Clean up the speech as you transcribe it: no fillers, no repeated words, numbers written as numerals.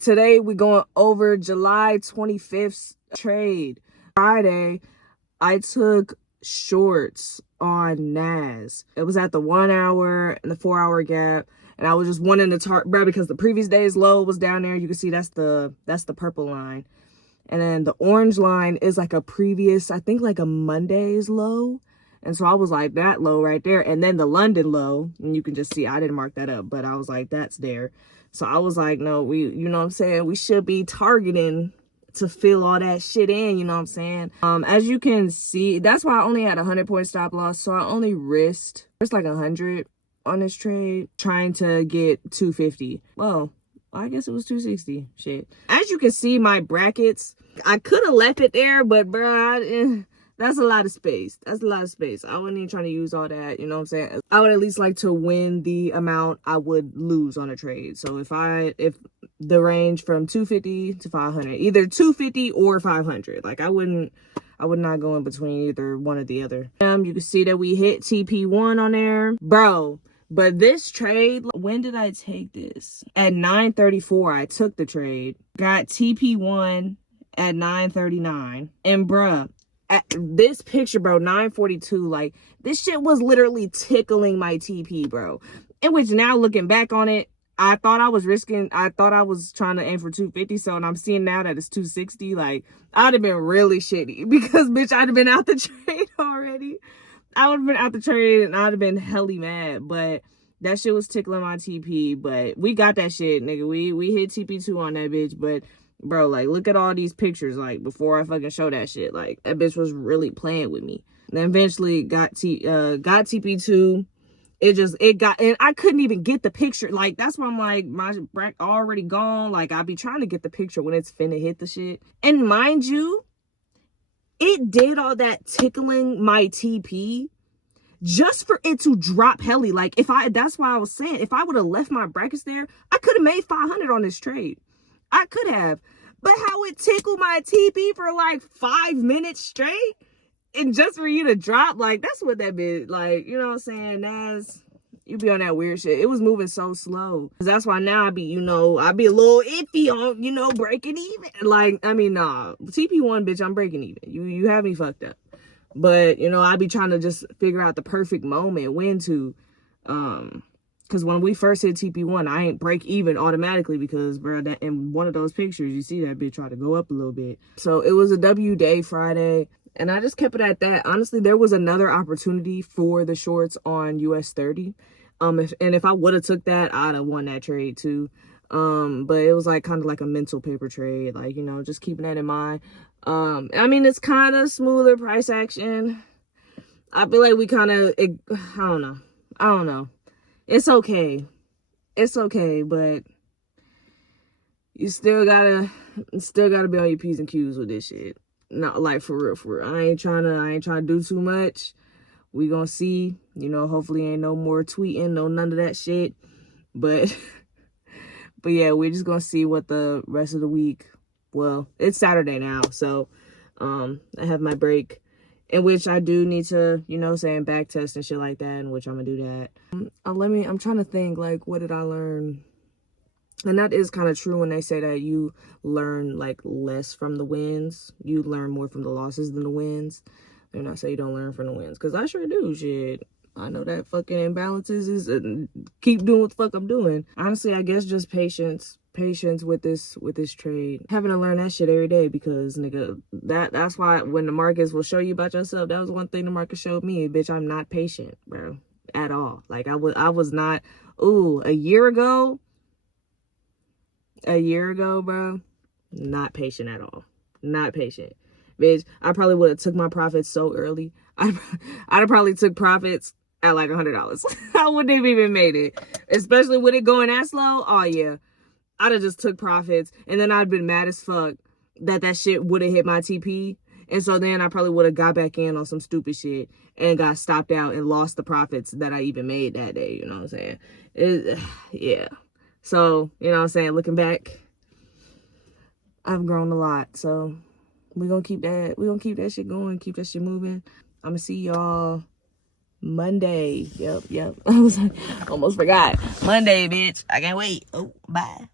Today we going over July 25th trade. Friday, I took shorts on NAS. It was at the 1 hour and the 4 hour gap. And I was just wanting to target because the previous day's low was down there. You can see that's the purple line. And then the orange line is like a previous, I think like a Monday's low. And so I was like, that low right there. And then the London low, and you can just see, I didn't mark that up, but I was like, that's there. So I was like, no, you know what I'm saying? We should be targeting to fill all that shit in, you know what I'm saying? As you can see, that's why I only had a 100-point stop loss. So I only risked like 100 on this trade, trying to get 250. Well, I guess it was 260. Shit. As you can see, my brackets, I could have left it there, but bruh, that's a lot of space. That's a lot of space. I wasn't even trying to use all that, you know what I'm saying? I would at least like to win the amount I would lose on a trade. So if the range from 250 to 500, either 250 or 500, like I would not go in between either one or the other. You can see that we hit TP1 on there, bro. But this trade, when did I take this? At 9:34, I took the trade, got TP1 at 9:39, and bruh, at this picture, bro, 9:42, like this shit was literally tickling my TP, bro. In which now looking back on it, I thought I was trying to aim for 250. So, and I'm seeing now that it's 260. Like, I'd have been really shitty because, bitch, I'd have been out the trade already. I would have been out the trade and I'd have been helly mad. But that shit was tickling my TP. But we got that shit, nigga. We hit TP2 on that bitch. But bro, like, look at all these pictures, like, before I fucking show that shit. Like, that bitch was really playing with me. And then eventually got TP2. And I couldn't even get the picture. Like, that's why I'm like, my bracket already gone. Like, I'll be trying to get the picture when it's finna hit the shit. And mind you, it did all that tickling my TP just for it to drop heli. Like, that's why I was saying, if I would have left my brackets there, I could have made 500 on this trade. I could have. But how it tickled my TP for like 5 minutes straight, and just for you to drop, like, that's what that bit, like, you know what I'm saying? You be on that weird shit. It was moving so slow. That's why now I be a little iffy on, breaking even. Like, I mean, nah. TP1, bitch, I'm breaking even. You have me fucked up. But, I be trying to just figure out the perfect moment when to, because when we first hit TP1, I ain't break even automatically because, bro, that in one of those pictures, you see that bitch try to go up a little bit. So it was a W day Friday, and I just kept it at that. Honestly, there was another opportunity for the shorts on US 30. If I would have took that, I'd have won that trade too. But it was like kind of like a mental paper trade, like, just keeping that in mind. I mean, it's kind of smoother price action. I feel like we kind of, I don't know. It's okay. It's okay, but you still gotta be on your P's and Q's with this shit. Not like for real. I ain't trying to do too much. We gonna see, hopefully ain't no more tweeting, none of that shit. But yeah, we're just gonna see what the rest of the week. Well, it's Saturday now, so I have my break, in which I do need to, back test and shit like that, in which I'm gonna do that. I'm trying to think, like, what did I learn? And that is kind of true when they say that you learn, like, less from the wins. You learn more from the losses than the wins. They're not saying you don't learn from the wins, because I sure do, shit. I know that fucking imbalances is, keep doing what the fuck I'm doing. Honestly, I guess just patience with this trade. Having to learn that shit every day, because, nigga, that's why when the markets will show you about yourself, that was one thing the market showed me, bitch, I'm not patient, bro, at all. Like, I was not. A year ago, bro, not patient at all. Not patient. Bitch, I probably would have took my profits so early. I'd have probably took profits at like $100. I wouldn't have even made it. Especially with it going that slow. Oh, yeah. I'd have just took profits. And then I'd been mad as fuck that shit would have hit my TP. And so then I probably would have got back in on some stupid shit and got stopped out and lost the profits that I even made that day. You know what I'm saying? Yeah. So, you know what I'm saying? Looking back, I've grown a lot. So we're gonna keep that shit going, keep that shit moving. I'm gonna see y'all Monday. Yep. I almost forgot. Monday, bitch. I can't wait. Oh, bye.